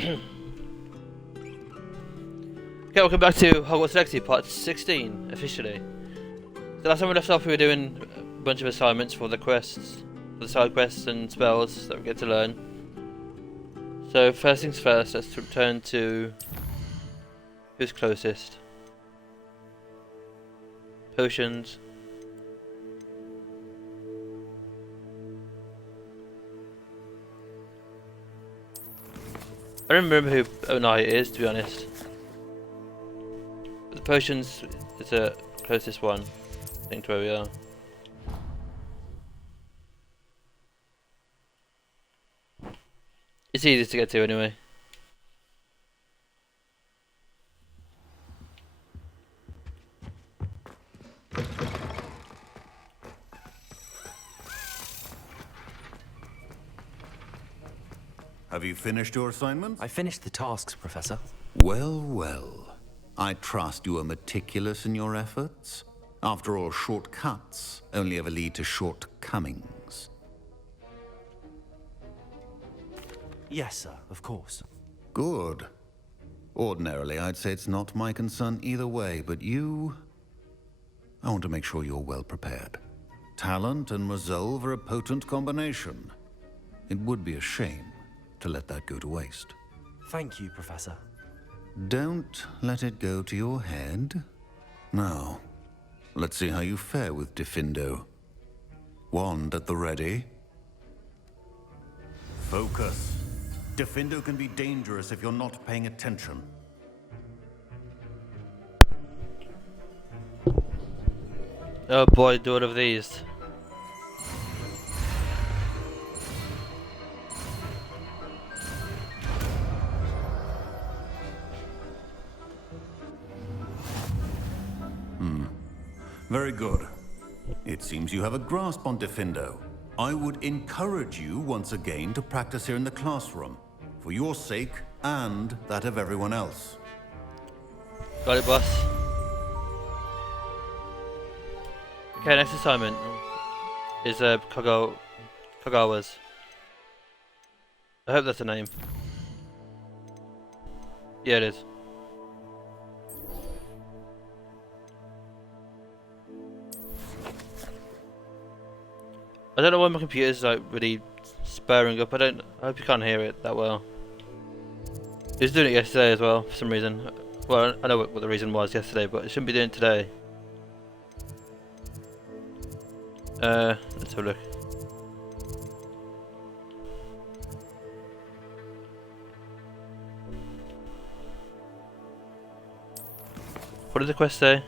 Okay, welcome back to Hogwarts Legacy, part 16, officially. So last time we left off, we were doing a bunch of assignments for the quests, for the side quests and spells that we get to learn. So first things first, let's return to who's closest. Potions. I don't remember who Onai is, to be honest. But the potions is the closest one, I think, to where we are. It's easiest to get to anyway. Have you finished your assignment? I finished the tasks, Professor. Well, well. I trust you are meticulous in your efforts. After all, shortcuts only ever lead to shortcomings. Yes, sir, of course. Good. Ordinarily, I'd say it's not my concern either way, but you... I want to make sure you're well prepared. Talent and resolve are a potent combination. It would be a shame to let that go to waste. Thank you, Professor. Don't let it go to your head. Now, let's see how you fare with Diffindo. Wand at the ready. Focus. Diffindo can be dangerous if you're not paying attention. Oh boy, do all of these. Very good. It seems you have a grasp on Diffindo. I would encourage you once again to practice here in the classroom, for your sake and that of everyone else. Got it, boss. Okay, next assignment is Kagawa's. I hope that's the name. Yeah, it is. I don't know why my computer's like really spurring up. I hope you can't hear it that well. It was doing it yesterday as well for some reason. Well, I know what the reason was yesterday, but it shouldn't be doing it today. Let's have a look. What did the quest say?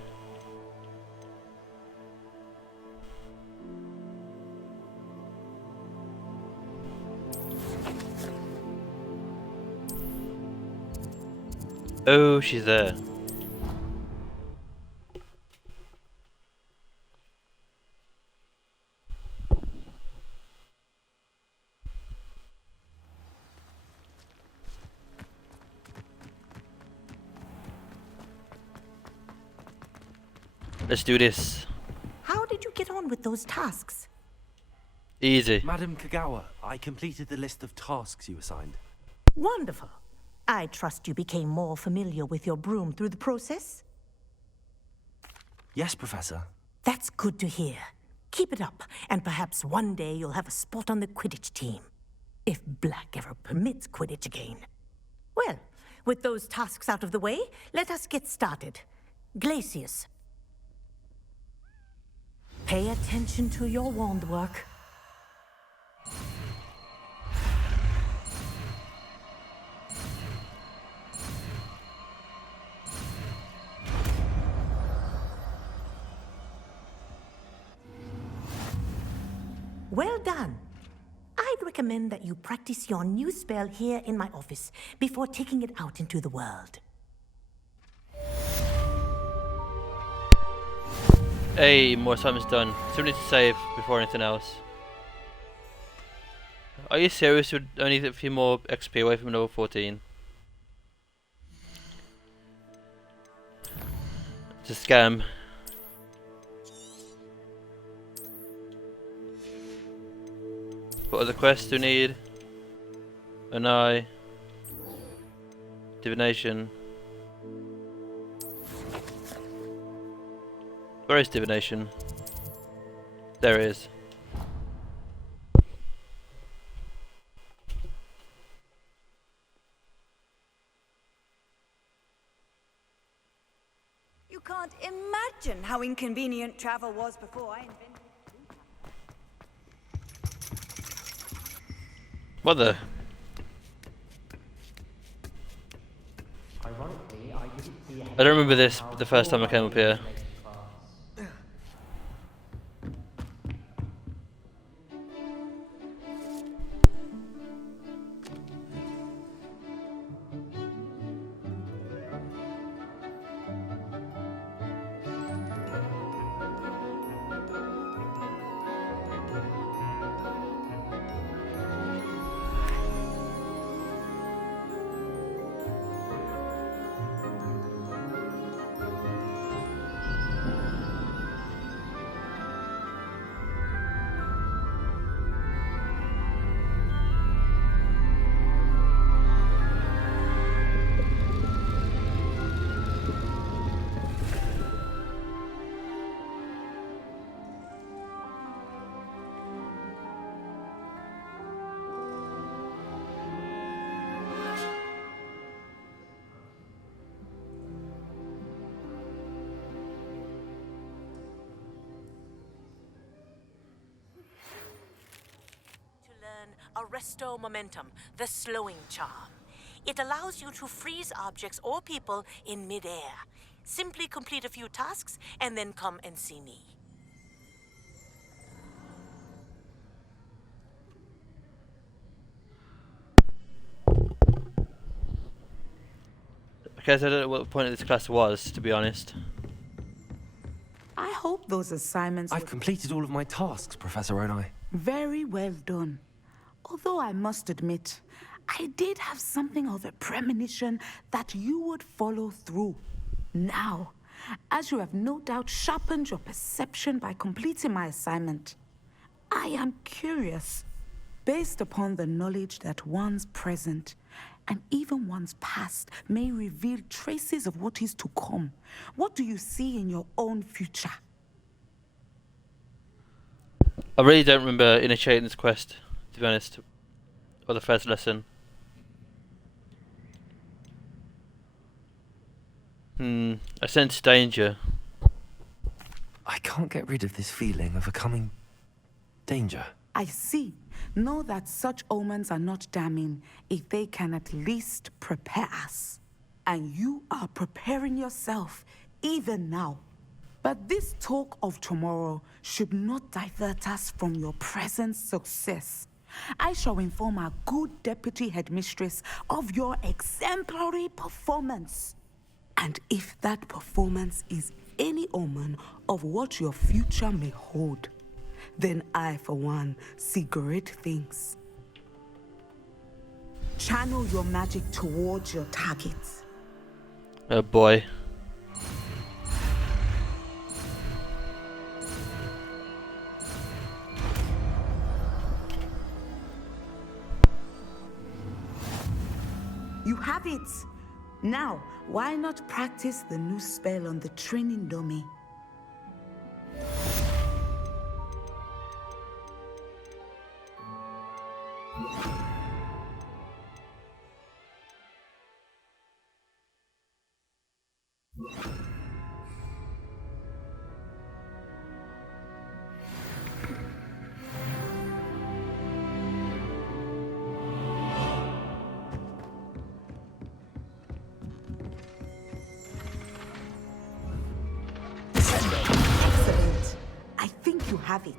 Oh, she's there. Let's do this. How did you get on with those tasks? Easy. Madam Kagawa, I completed the list of tasks you assigned. Wonderful. I trust you became more familiar with your broom through the process? Yes, Professor. That's good to hear. Keep it up, and perhaps one day you'll have a spot on the Quidditch team. If Black ever permits Quidditch again. Well, with those tasks out of the way, let us get started. Glacius. Pay attention to your wand work. Well done. I'd recommend that you practice your new spell here in my office before taking it out into the world. Hey, more assignments done. Still need to save before anything else. Are you serious? We're only a few more XP away from level 14. It's a scam. What other quests do we need? An eye. Divination. Where is divination? There it is. You can't imagine how inconvenient travel was before I invented. What the? I don't remember this the first time I came up here. Arresto momentum, the slowing charm. It allows you to freeze objects or people in midair. Simply complete a few tasks and then come and see me. Okay, so I don't know what the point of this class was, to be honest. I hope those assignments I've were completed all of my tasks, Professor Onai. very well done. Although I must admit, I did have something of a premonition that you would follow through. Now, as you have no doubt sharpened your perception by completing my assignment, I am curious, based upon the knowledge that one's present and even one's past may reveal traces of what is to come. What do you see in your own future? I really don't remember initiating this quest, to be honest, or the first lesson. I sense danger. I can't get rid of this feeling of a coming danger. I see. Know that such omens are not damning if they can at least prepare us. And you are preparing yourself, even now. But this talk of tomorrow should not divert us from your present success. I shall inform our good deputy headmistress of your exemplary performance. And if that performance is any omen of what your future may hold, then I, for one, see great things. Channel your magic towards your targets. Oh boy. You have it! Now, why not practice the new spell on the training dummy? Excellent. I think you have it.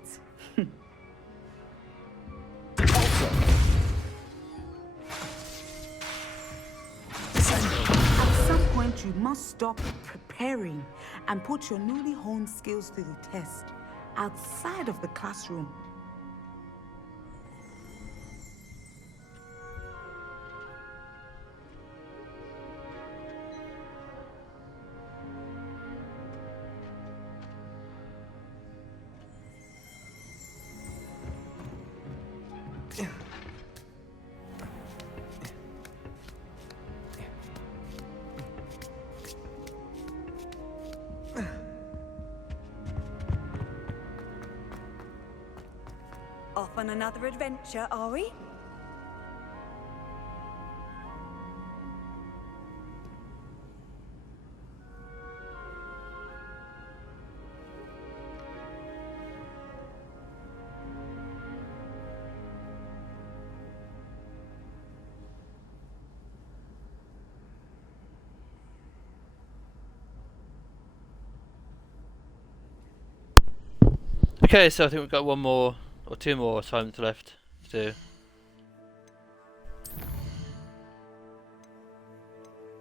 At some point, you must stop preparing and put your newly honed skills to the test outside of the classroom. on another adventure, are we? Okay, so I think we've got one more or two more assignments left to do.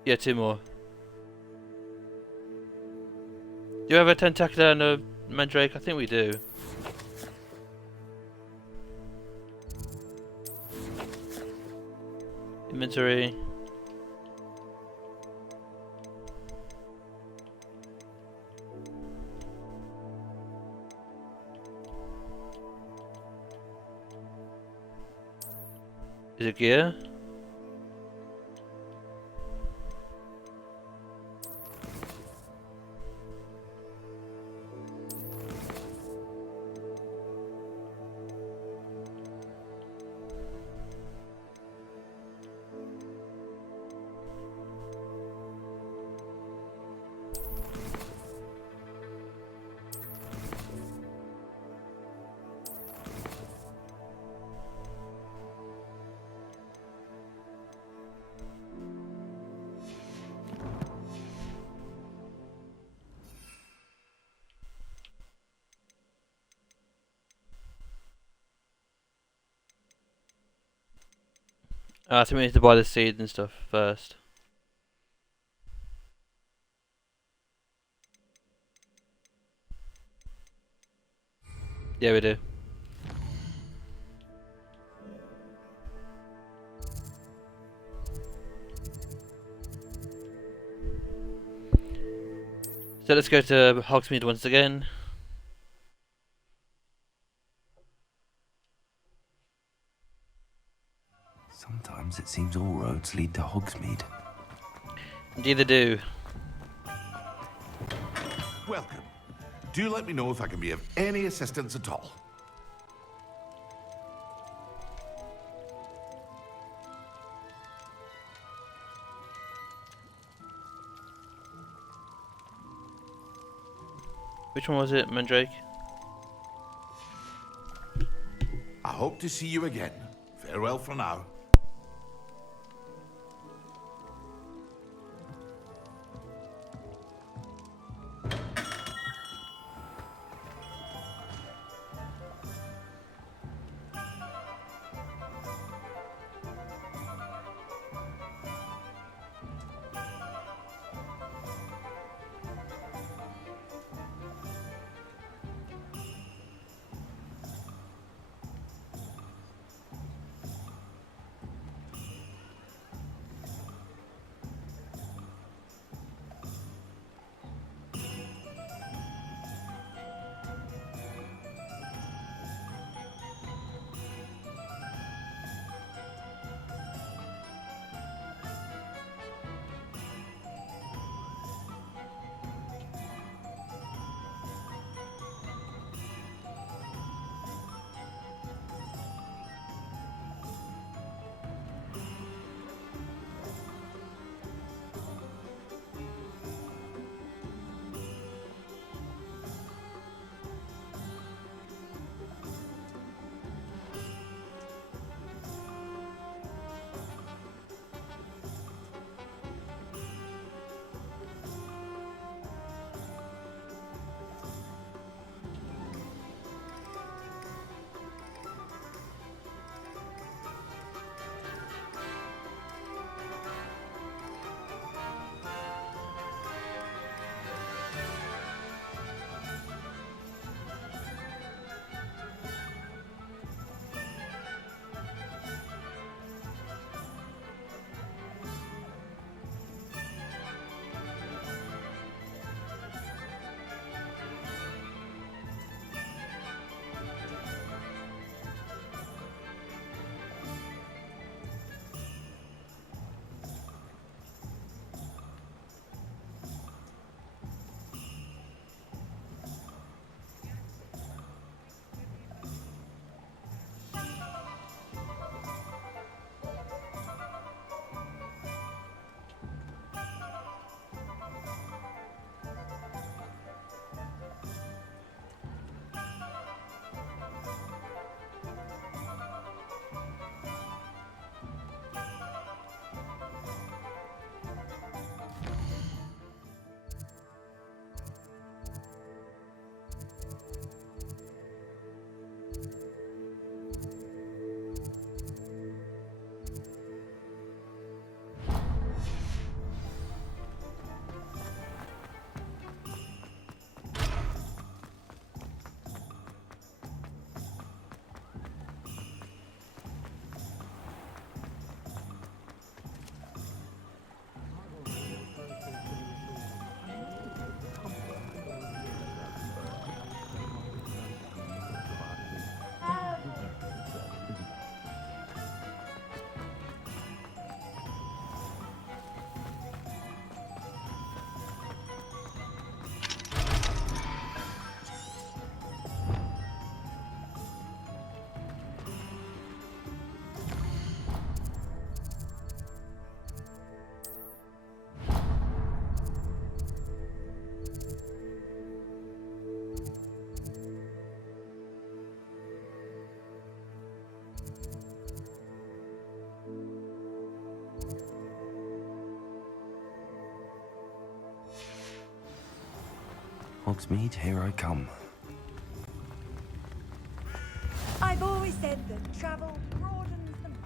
Yeah, two more. Do you have a tentacular and a mandrake? I think we do. Inventory. Is it gear? I think we need to buy the seeds and stuff first. Yeah, we do. So let's go to Hogsmeade once again. Sometimes it seems all roads lead to Hogsmeade. Indeed they do. Welcome. Do let me know if I can be of any assistance at all. Which one was it, Mandrake? I hope to see you again. Farewell for now. Hogsmeade, here I come. I've always said that travel broadens the mind.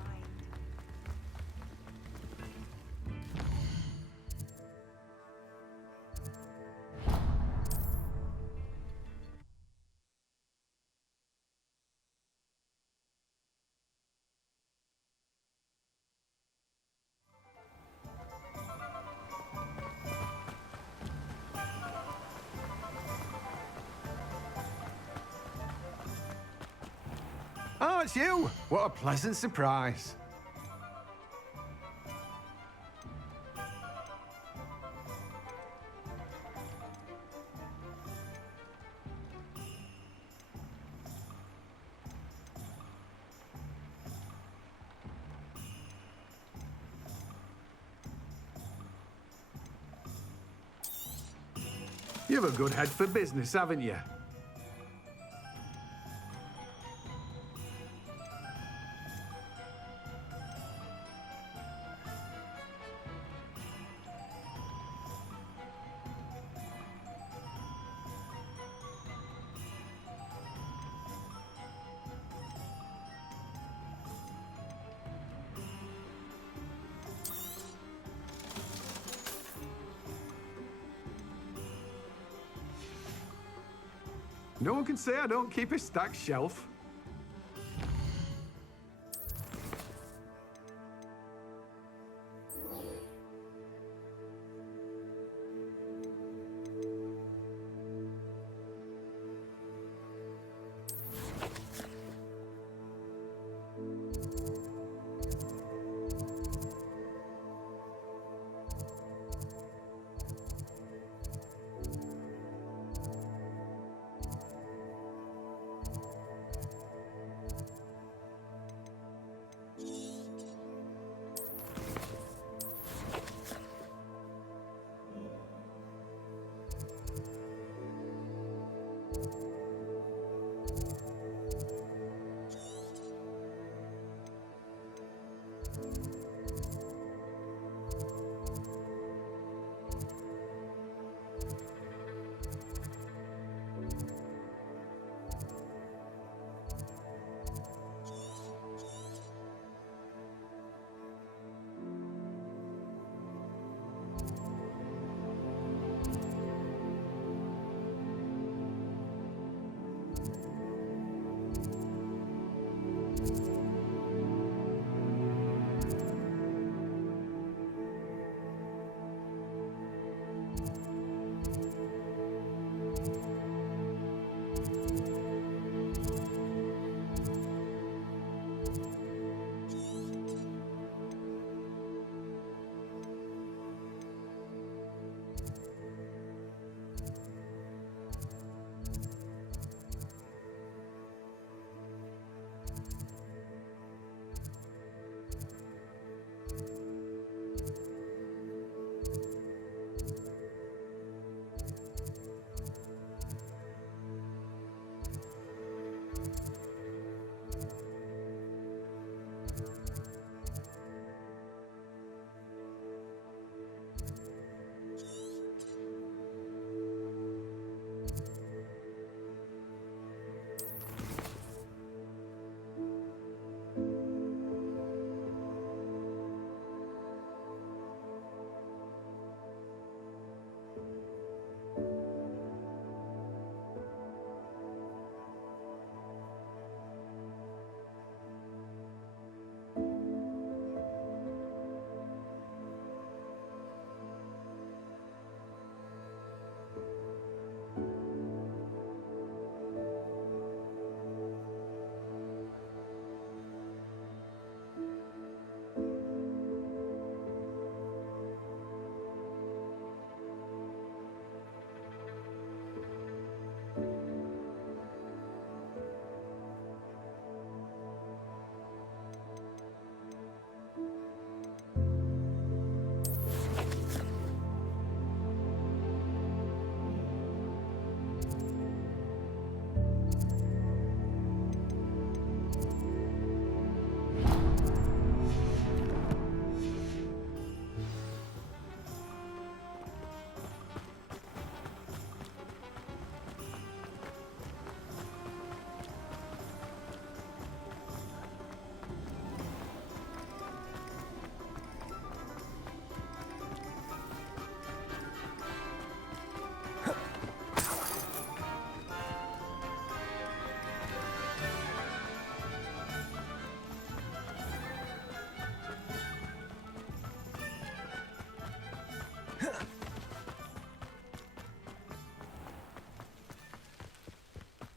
Oh, it's you! What a pleasant surprise. You've a good head for business, haven't you? No one can say I don't keep a stacked shelf.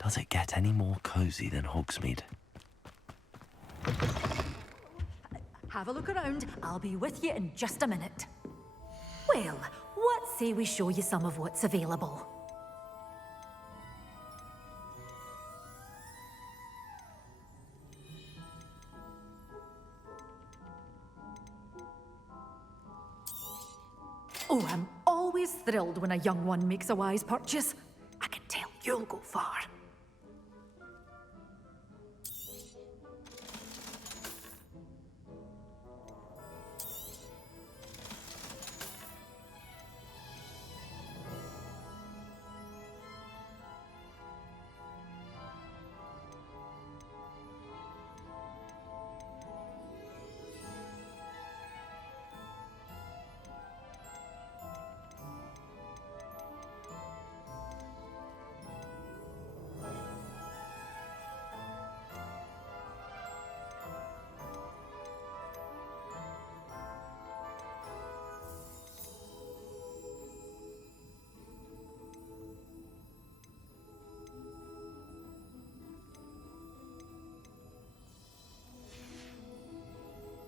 Does it get any more cozy than Hogsmeade? Have a look around. I'll be with you in just a minute. Well, what say we show you some of what's available? Oh, I'm always thrilled when a young one makes a wise purchase. I can tell you'll go far.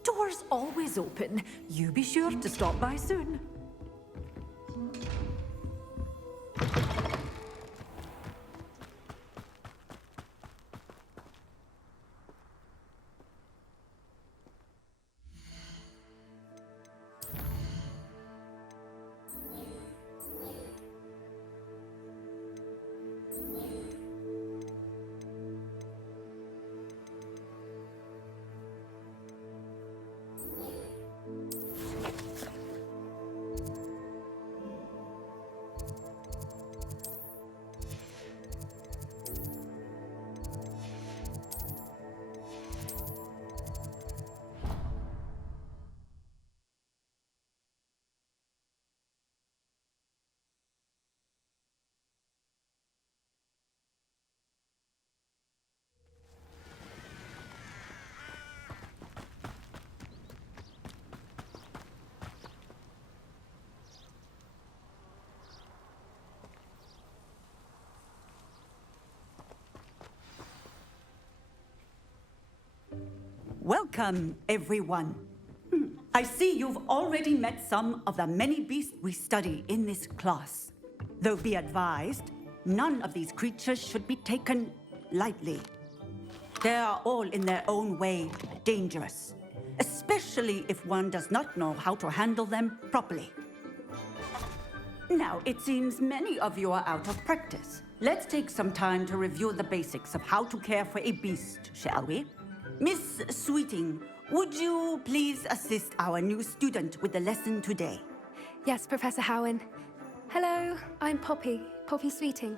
Doors always open. You be sure to stop by soon. Welcome, everyone. I see you've already met some of the many beasts we study in this class. Though be advised, none of these creatures should be taken lightly. They are all in their own way dangerous, especially if one does not know how to handle them properly. Now, it seems many of you are out of practice. Let's take some time to review the basics of how to care for a beast, shall we? Miss Sweeting, would you please assist our new student with the lesson today? Yes, Professor Howin. Hello, I'm Poppy Sweeting.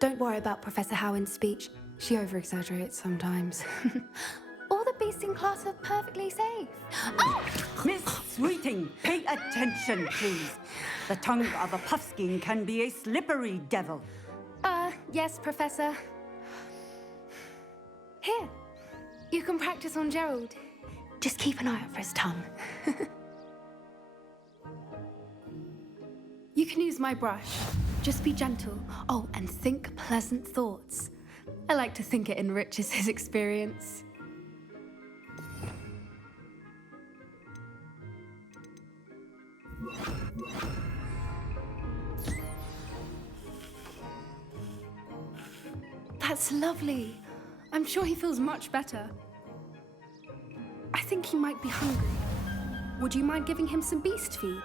Don't worry about Professor Howin's speech. She over-exaggerates sometimes. All the beasts in class are perfectly safe. Oh! Miss Sweeting, pay attention, please. The tongue of a puffskein can be a slippery devil. Yes, Professor. Here. You can practice on Gerald. Just keep an eye out for his tongue. You can use my brush. Just be gentle. Oh, and think pleasant thoughts. I like to think it enriches his experience. That's lovely. I'm sure he feels much better. I think he might be hungry. Would you mind giving him some beast feed?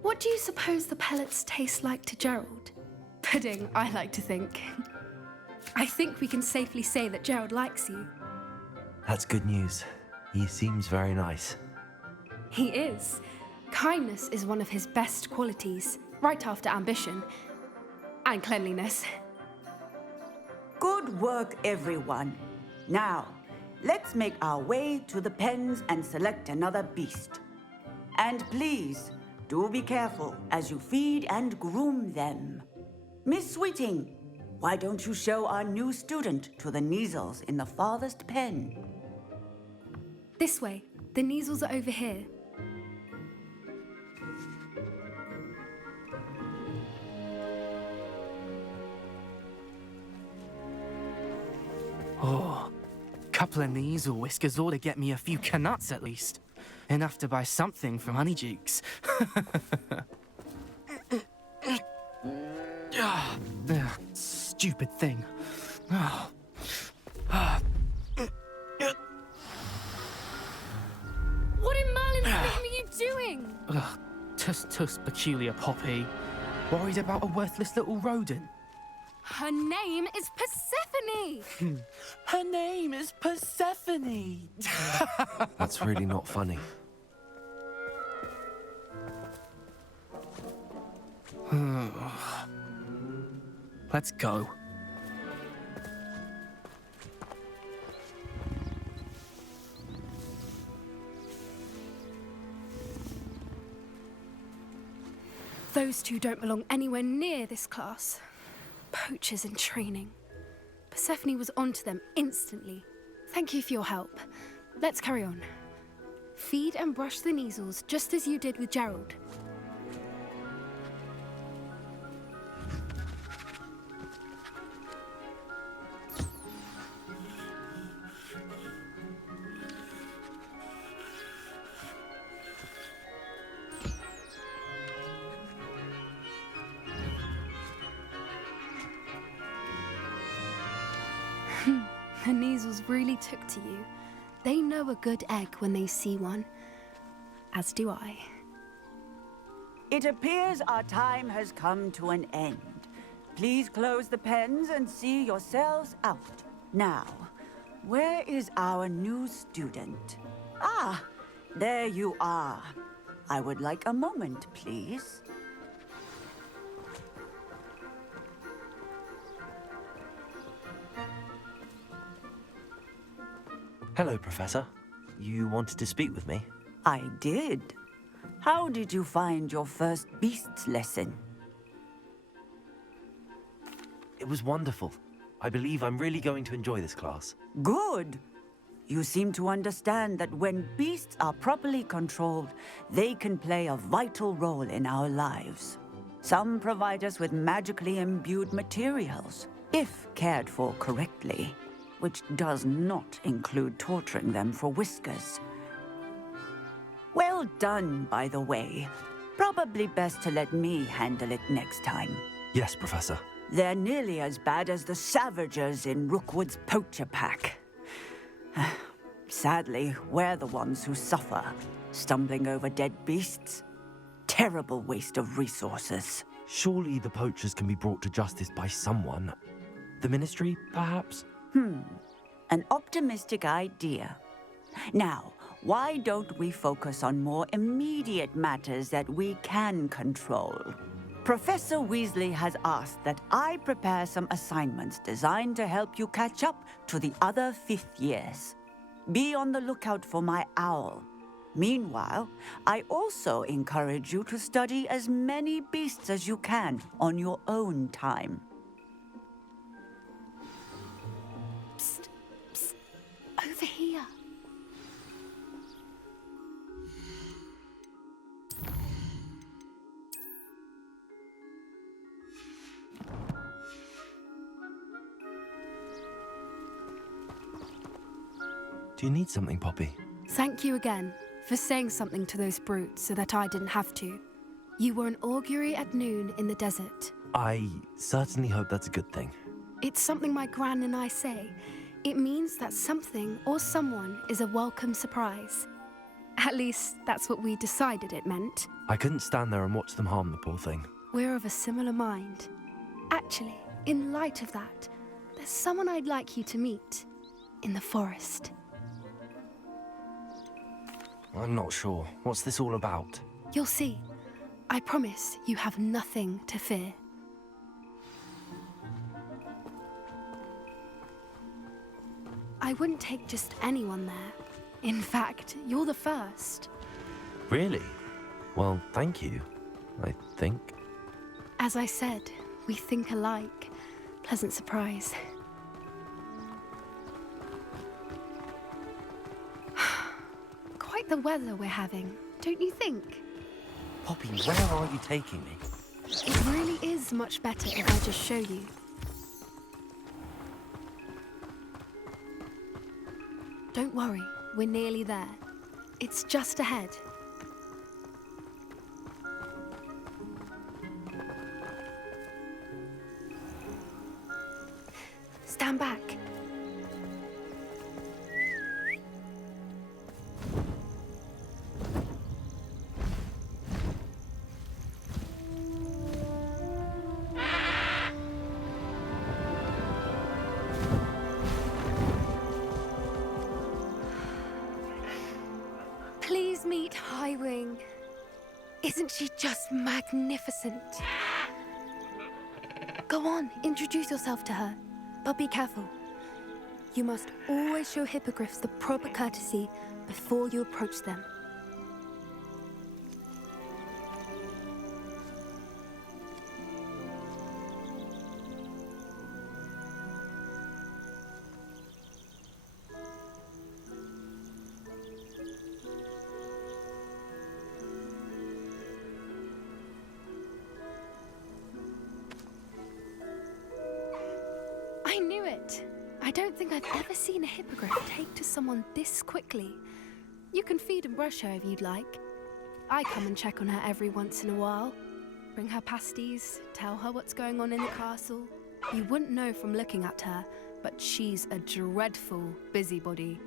What do you suppose the pellets taste like to Gerald? Pudding, I like to think. I think we can safely say that Gerald likes you. That's good news. He seems very nice. He is. Kindness is one of his best qualities, right after ambition and cleanliness. Good work, everyone. Now, let's make our way to the pens and select another beast. And please, do be careful as you feed and groom them. Miss Sweeting, why don't you show our new student to the Kneazles in the farthest pen? This way. The Neasels are over here. Oh, couple of Neasel whiskers ought to get me a few canuts at least. Enough to buy something from Honeydukes. Stupid thing. What in Merlin's name are you doing? Tuss, peculiar Poppy. Worried about a worthless little rodent? Her name is Persephone! Her name is Persephone! That's really not funny. Let's go. Those two don't belong anywhere near this class. Poachers in training. Persephone was onto them instantly. Thank you for your help. Let's carry on. Feed and brush the Neasels just as you did with Gerald. The Neasels really took to you. They know a good egg when they see one. As do I. It appears our time has come to an end. Please close the pens and see yourselves out. Now, where is our new student? Ah, there you are. I would like a moment, please. Hello, Professor. You wanted to speak with me? I did. How did you find your first beasts lesson? It was wonderful. I believe I'm really going to enjoy this class. Good. You seem to understand that when beasts are properly controlled, they can play a vital role in our lives. Some provide us with magically imbued materials, if cared for correctly, which does not include torturing them for whiskers. Well done, by the way. Probably best to let me handle it next time. Yes, Professor. They're nearly as bad as the Savagers in Rookwood's poacher pack. Sadly, we're the ones who suffer, stumbling over dead beasts. Terrible waste of resources. Surely the poachers can be brought to justice by someone. The Ministry, perhaps? An optimistic idea. Now, why don't we focus on more immediate matters that we can control? Professor Weasley has asked that I prepare some assignments designed to help you catch up to the other fifth years. Be on the lookout for my owl. Meanwhile, I also encourage you to study as many beasts as you can on your own time. Over here. Do you need something, Poppy? Thank you again for saying something to those brutes so that I didn't have to. You were an augury at noon in the desert. I certainly hope that's a good thing. It's something my gran and I say. It means that something or someone is a welcome surprise. At least, that's what we decided it meant. I couldn't stand there and watch them harm the poor thing. We're of a similar mind. Actually, in light of that, there's someone I'd like you to meet. In the forest. I'm not sure. What's this all about? You'll see. I promise you have nothing to fear. I wouldn't take just anyone there. In fact, you're the first. Really? Well, thank you, I think. As I said, we think alike. Pleasant surprise. like the weather we're having, don't you think? Poppy, where are you taking me? It really is much better if I just show you. Don't worry, we're nearly there. It's just ahead. Stand back. Please meet Highwing. Isn't she just magnificent? Go on, introduce yourself to her. But be careful. You must always show hippogriffs the proper courtesy before you approach them. I knew it! I don't think I've ever seen a hippogriff take to someone this quickly. You can feed and brush her if you'd like. I come and check on her every once in a while. Bring her pasties, tell her what's going on in the castle. You wouldn't know from looking at her, but she's a dreadful busybody.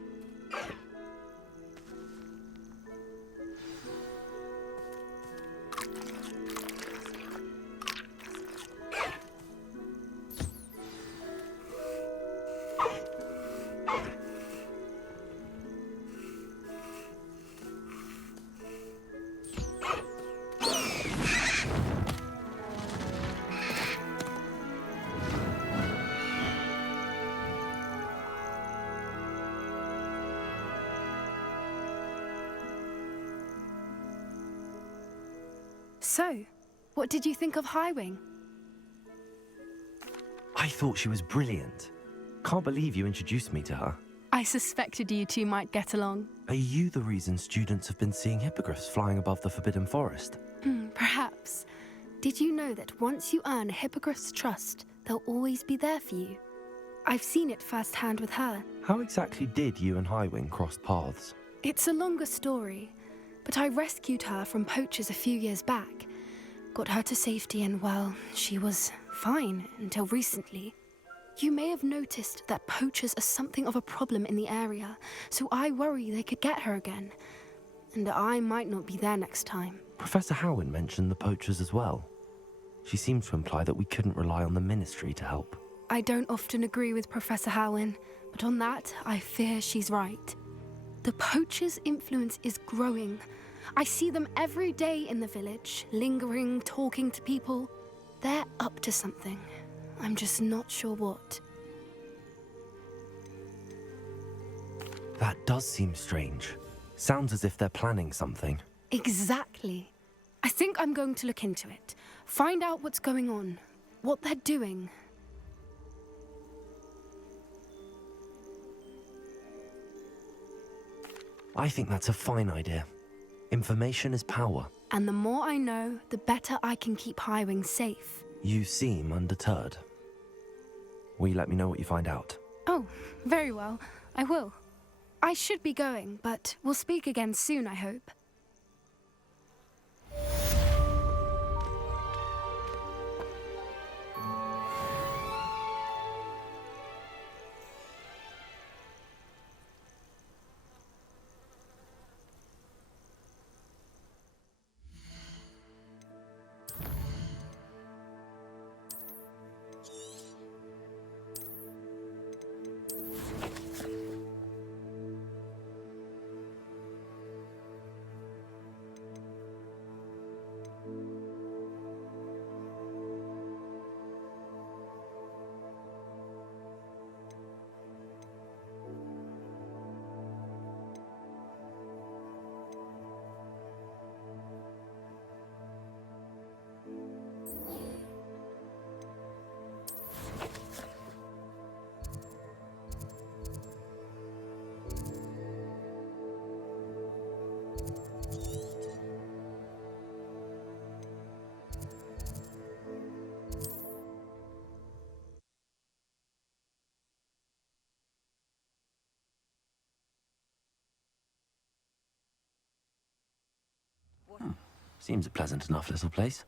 So, what did you think of Highwing? I thought she was brilliant. Can't believe you introduced me to her. I suspected you two might get along. Are you the reason students have been seeing hippogriffs flying above the Forbidden Forest? Perhaps. Did you know that once you earn a hippogriff's trust, they'll always be there for you? I've seen it firsthand with her. How exactly did you and Highwing cross paths? It's a longer story, but I rescued her from poachers a few years back. Got her to safety and, well, she was fine until recently. You may have noticed that poachers are something of a problem in the area, so I worry they could get her again. And I might not be there next time. Professor Howin mentioned the poachers as well. She seemed to imply that we couldn't rely on the Ministry to help. I don't often agree with Professor Howin, but on that, I fear she's right. The poachers' influence is growing. I see them every day in the village, lingering, talking to people. They're up to something. I'm just not sure what. That does seem strange. Sounds as if they're planning something. Exactly. I think I'm going to look into it. Find out what's going on, what they're doing. I think that's a fine idea. Information is power. And the more I know, the better I can keep Highwing safe. You seem undeterred. Will you let me know what you find out? Oh, very well. I will. I should be going, but we'll speak again soon, I hope. Seems a pleasant enough little place.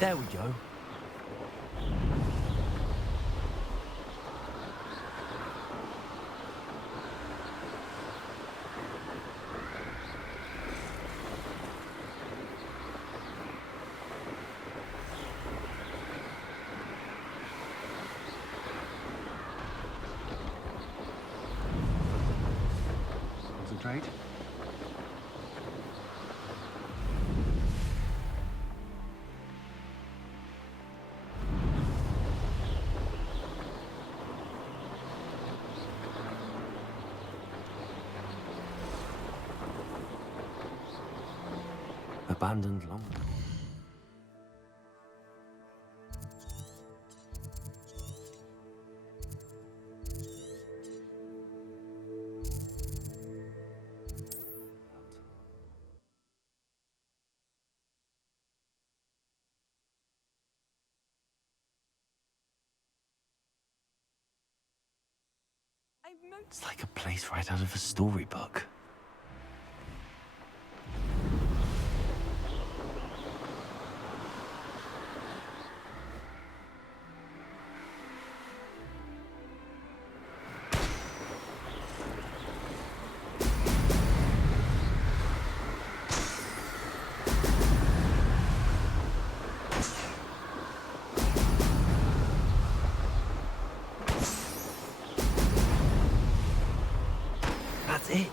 There we go. Concentrate. Abandoned long. It's like a place right out of a storybook. That's it.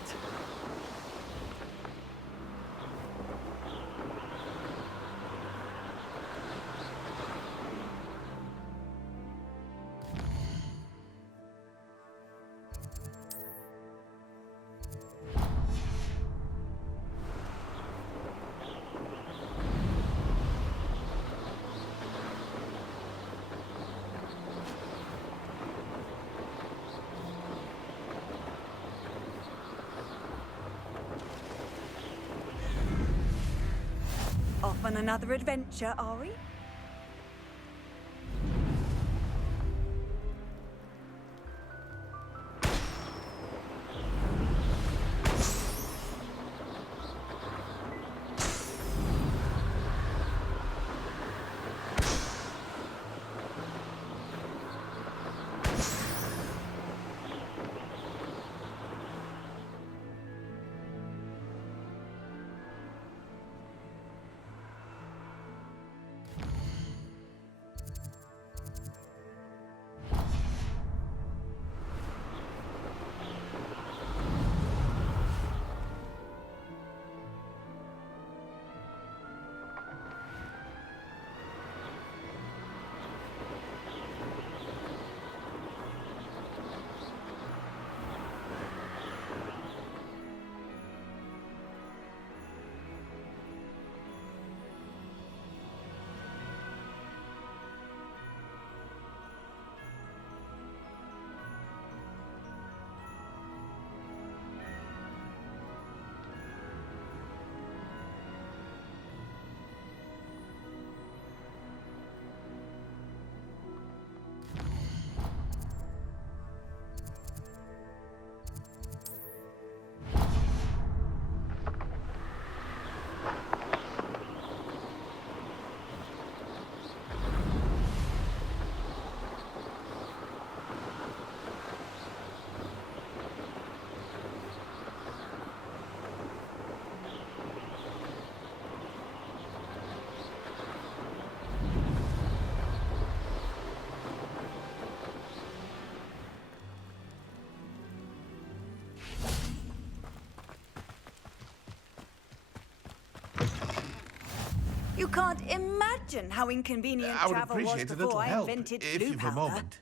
Off on another adventure, are we? You can't imagine how inconvenient I would travel was appreciate a little before I help, invented if blue you've a powder. moment.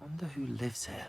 Wonder who lives here.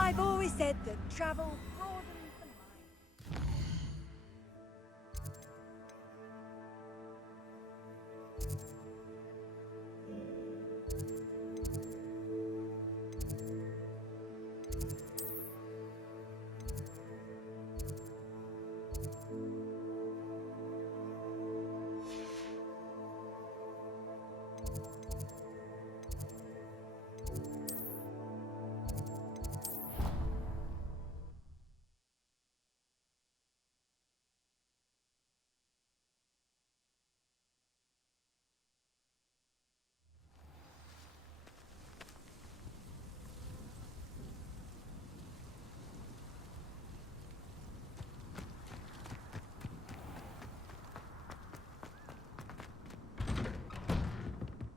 I've always said that travel broadens the mind.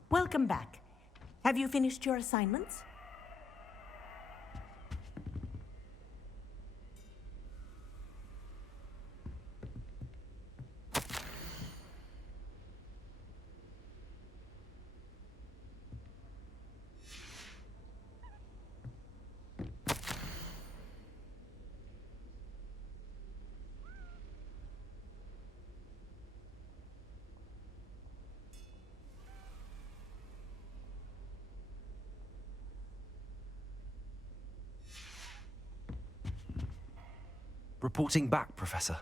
Welcome back. Have you finished your assignments? Reporting back, Professor.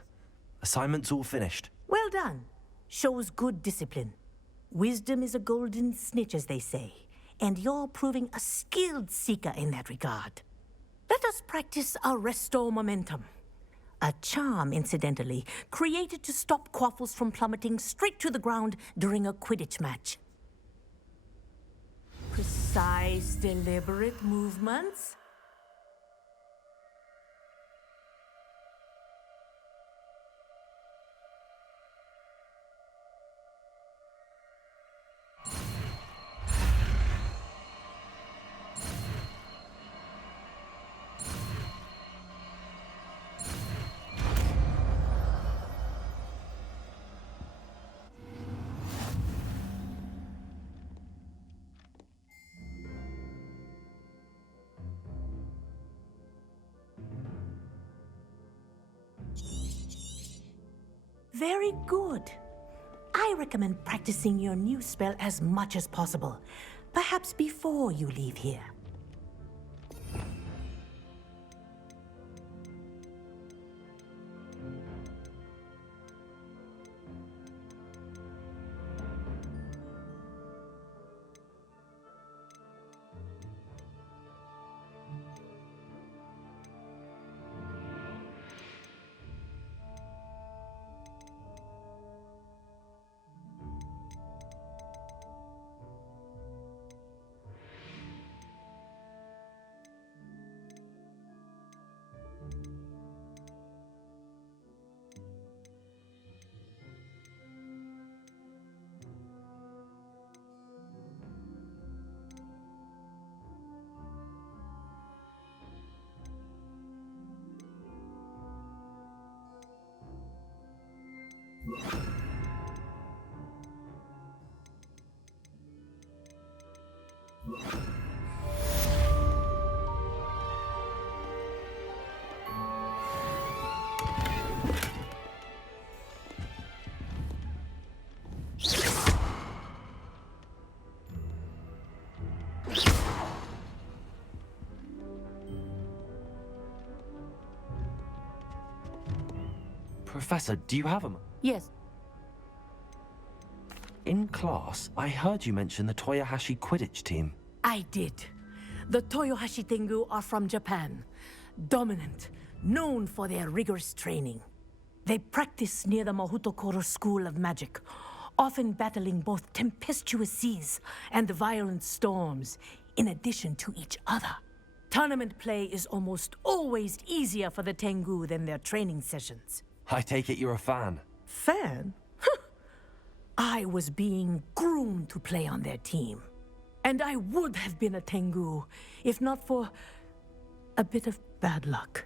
Assignment's all finished. Well done. Shows good discipline. Wisdom is a golden snitch, as they say, and you're proving a skilled seeker in that regard. Let us practice our restore momentum. A charm, incidentally, created to stop quaffles from plummeting straight to the ground during a Quidditch match. Precise, deliberate movements. Very good. I recommend practicing your new spell as much as possible, perhaps before you leave here. Professor, do you have them? Yes. In class, I heard you mention the Toyohashi Quidditch team. I did. The Toyohashi Tengu are from Japan. Dominant, known for their rigorous training. They practice near the Mahutokoro School of Magic, often battling both tempestuous seas and violent storms, in addition to each other. Tournament play is almost always easier for the Tengu than their training sessions. I take it you're a fan. Fan? I was being groomed to play on their team. And I would have been a Tengu, if not for a bit of bad luck.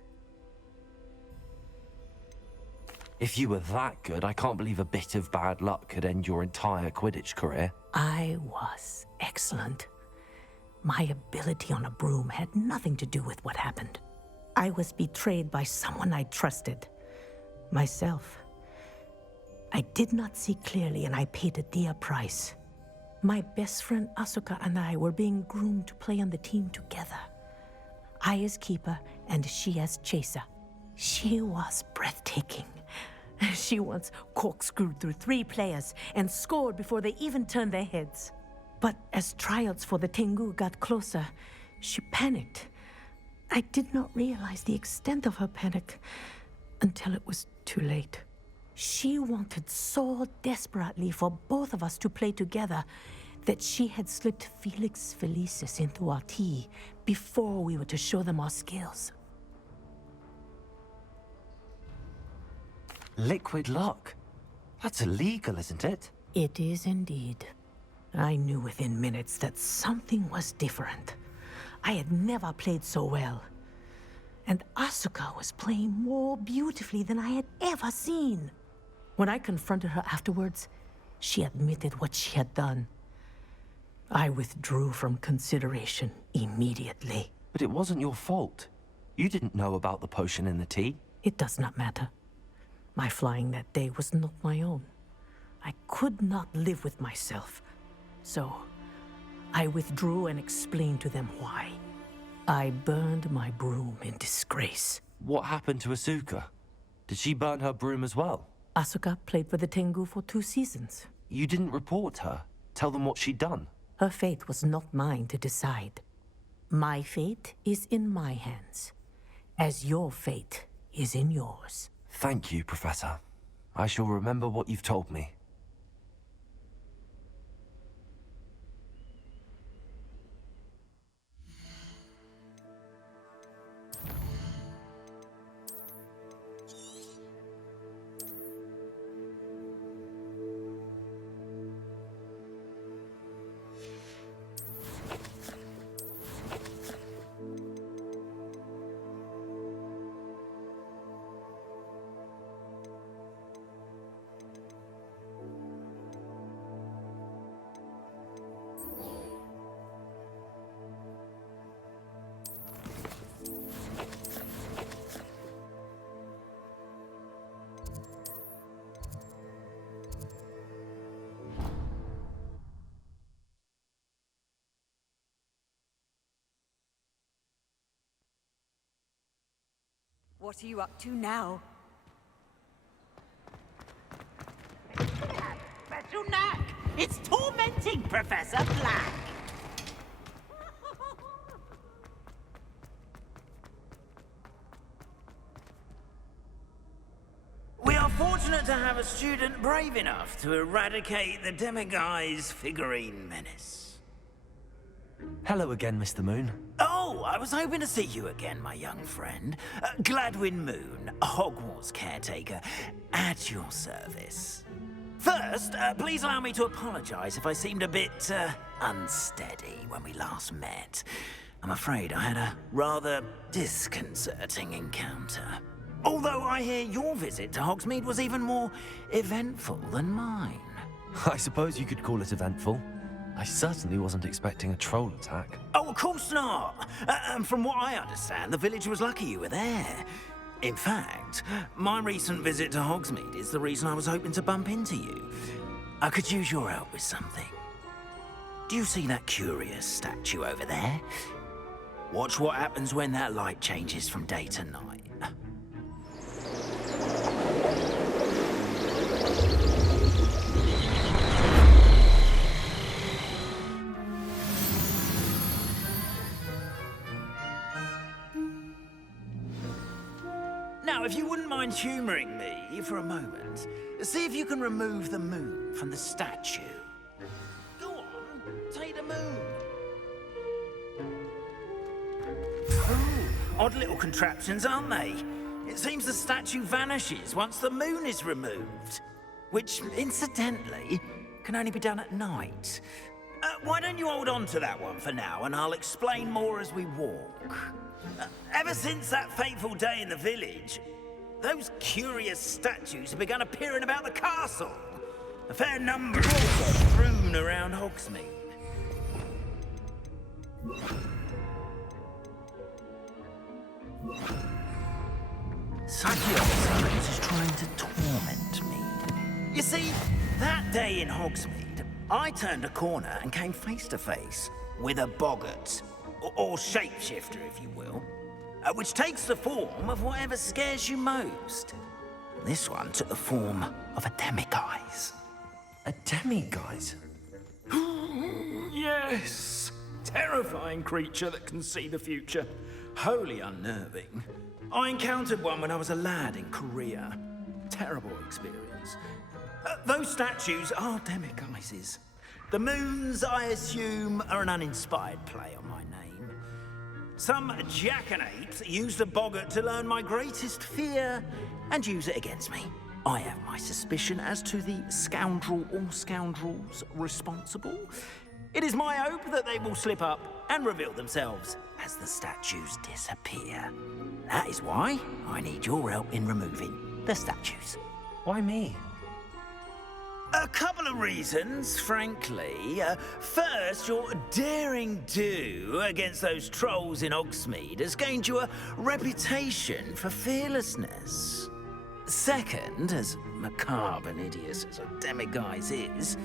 If you were that good, I can't believe a bit of bad luck could end your entire Quidditch career. I was excellent. My ability on a broom had nothing to do with what happened. I was betrayed by someone I trusted. Myself. I did not see clearly and I paid a dear price. My best friend Asuka and I were being groomed to play on the team together. I as keeper and she as chaser. She was breathtaking. She once corkscrewed through 3 players and scored before they even turned their heads. But as tryouts for the Tengu got closer, she panicked. I did not realize the extent of her panic until it was too late. She wanted so desperately for both of us to play together that she had slipped Felix Felicis into our tea before we were to show them our skills. Liquid luck? That's illegal, isn't it? It is indeed. I knew within minutes that something was different. I had never played so well. And Asuka was playing more beautifully than I had ever seen. When I confronted her afterwards, she admitted what she had done. I withdrew from consideration immediately. But it wasn't your fault. You didn't know about the potion in the tea. It does not matter. My flying that day was not my own. I could not live with myself. So, I withdrew and explained to them why. I burned my broom in disgrace. What happened to Asuka? Did she burn her broom as well? Asuka played for the Tengu for 2 seasons. You didn't report her? Tell them what she'd done? Her fate was not mine to decide. My fate is in my hands, as your fate is in yours. Thank you, Professor. I shall remember what you've told me. What are you up to now? Special knack! It's tormenting Professor Black! We are fortunate to have a student brave enough to eradicate the Demiguise figurine menace. Hello again, Mr. Moon. Oh, I was hoping to see you again, my young friend. Gladwin Moon, Hogwarts caretaker, at your service. First, please allow me to apologize if I seemed a bit, unsteady when we last met. I'm afraid I had a rather disconcerting encounter. Although I hear your visit to Hogsmeade was even more eventful than mine. I suppose you could call it eventful. I certainly wasn't expecting a troll attack. Oh, of course not. And from what I understand, the village was lucky you were there. In fact, my recent visit to Hogsmeade is the reason I was hoping to bump into you. I could use your help with something. Do you see that curious statue over there? Watch what happens when that light changes from day to night. Now, if you wouldn't mind humouring me for a moment, see if you can remove the moon from the statue. Go on, take the moon. Ooh, odd little contraptions, aren't they? It seems the statue vanishes once the moon is removed, which, incidentally, can only be done at night. Why don't you hold on to that one for now, and I'll explain more as we walk. Ever since that fateful day in the village, those curious statues have begun appearing about the castle. A fair number also strewn around Hogsmeade. Something is trying to torment me. You see, that day in Hogsmeade, I turned a corner and came face to face with a boggart, or shapeshifter, if you will, which takes the form of whatever scares you most. This one took the form of a demiguise. A demiguise? Yes! Terrifying creature that can see the future. Wholly unnerving. I encountered one when I was a lad in Korea. Terrible experience. Those statues are demiguises. The moons, I assume, are an uninspired play on my name. Some jackanapes used a boggart to learn my greatest fear and use it against me. I have my suspicion as to the scoundrel or scoundrels responsible. It is my hope that they will slip up and reveal themselves as the statues disappear. That is why I need your help in removing the statues. Why me? A couple of reasons, frankly. First, your daring do against those trolls in Hogsmeade has gained you a reputation for fearlessness. Second, as macabre and hideous as a demiguise is,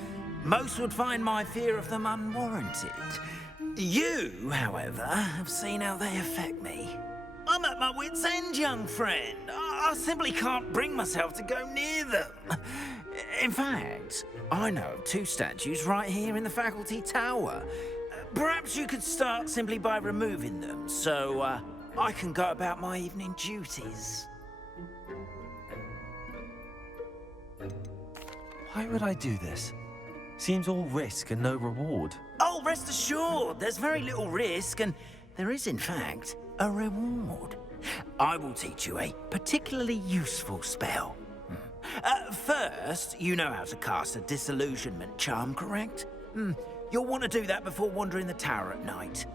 most would find my fear of them unwarranted. You, however, have seen how they affect me. I'm at my wit's end, young friend. I simply can't bring myself to go near them. In fact, I know of two statues right here in the faculty tower. Perhaps you could start simply by removing them, so I can go about my evening duties. Why would I do this? Seems all risk and no reward. Oh, rest assured, there's very little risk, and there is, in fact, a reward. I will teach you a particularly useful spell. First, you know how to cast a disillusionment charm, correct? You'll want to do that before wandering the tower at night.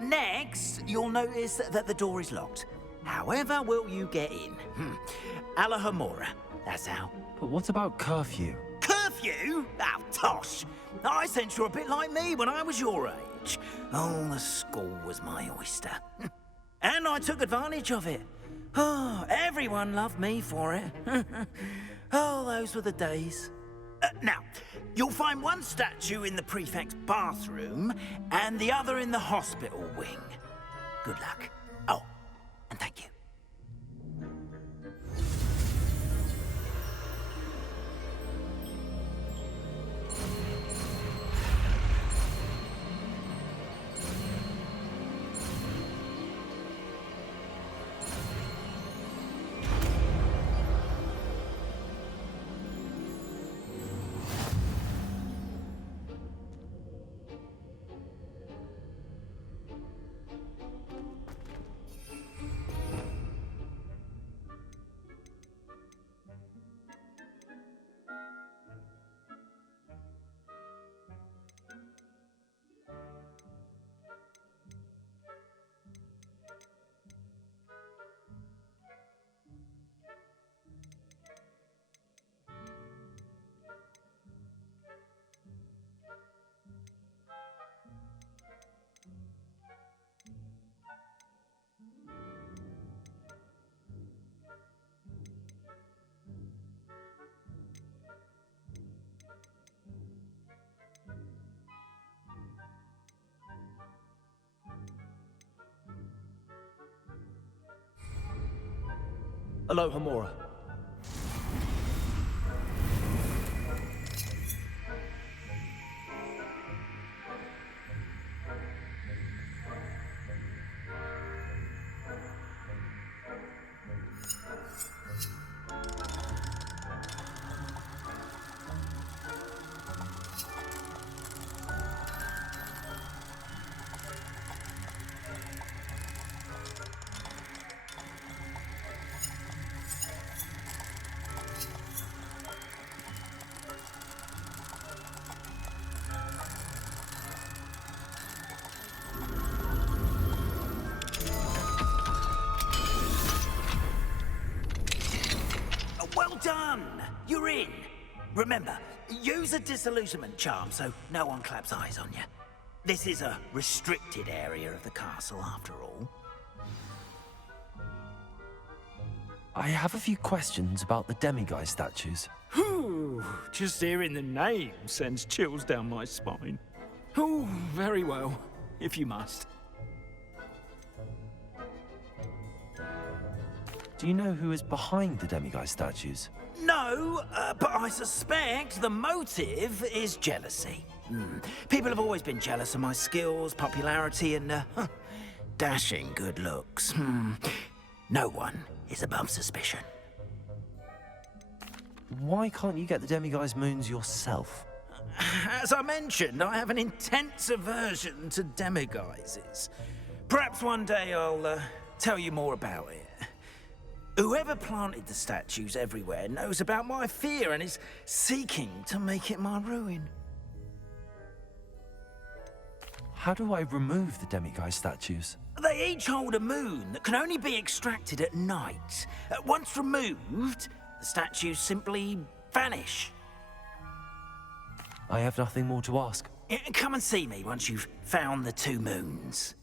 Next, you'll notice that the door is locked. However will you get in? Alahomora, that's how. But what about curfew? Curfew? Oh, tosh. I sense you're a bit like me when I was your age. Oh, the school was my oyster. And I took advantage of it. Oh, everyone loved me for it. Oh, those were the days. Now, you'll find one statue in the prefect's bathroom and the other in the hospital wing. Good luck. Oh, and thank you. Aloha Mora. Well done! You're in. Remember, use a disillusionment charm so no one claps eyes on you. This is a restricted area of the castle, after all. I have a few questions about the demiguise statues. Whew, just hearing the name sends chills down my spine. Oh, very well, if you must. Do you know who is behind the demiguise statues? No, but I suspect the motive is jealousy. People have always been jealous of my skills, popularity, and dashing good looks. No one is above suspicion. Why can't you get the demiguise moons yourself? As I mentioned, I have an intense aversion to demiguises. Perhaps one day I'll tell you more about it. Whoever planted the statues everywhere knows about my fear and is seeking to make it my ruin. How do I remove the demiguise statues? They each hold a moon that can only be extracted at night. Once removed, the statues simply vanish. I have nothing more to ask. Come and see me once you've found the 2 moons.